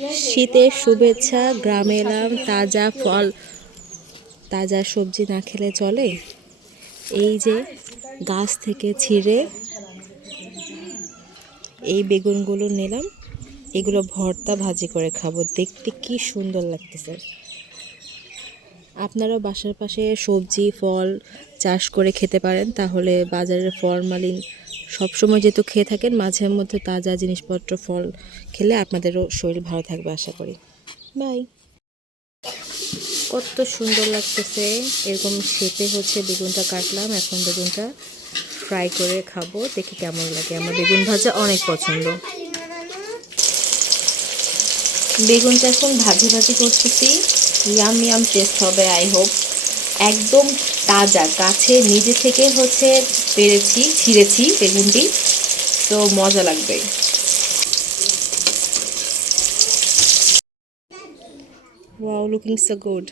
শীতের শুভেচ্ছা, গ্রামে এলাম। তাজা ফল, তাজা সবজি না খেলে চলে। এই যে গাছ থেকে ছিঁড়ে এই বেগুনগুলো নিলাম, এগুলো ভর্তা ভাজি করে খাবো। দেখতে কি সুন্দর লাগতেছে। আপনারাও বাসার পাশে সবজি ফল চাষ করে খেতে পারেন, তাহলে বাজারের ফরমালিন সবসময় যেহেতু খেয়ে থাকেন, মাঝে মধ্যে তাজা জিনিসপত্র ফল খেলে আপনাদেরও শরীর ভালো থাকবে আশা করি। বাই। কত সুন্দর লাগতেছে। এরকম শেপে হচ্ছে বেগুনটা কাটলাম, এখন বেগুনটা ফ্রাই করে খাবো, দেখি কেমন লাগে। আমার বেগুন ভাজা অনেক পছন্দ। বেগুনটা এখন ভাজি ভাজি করতেছি, ইয়াম ইয়াম টেস্ট হবে আই হোপ। একদম তাজা, গাছে নিজে থেকে হচ্ছে পেরেছি, ছিঁড়েছি বেগুনটি, তো মজা লাগবে। Wow, looking so good.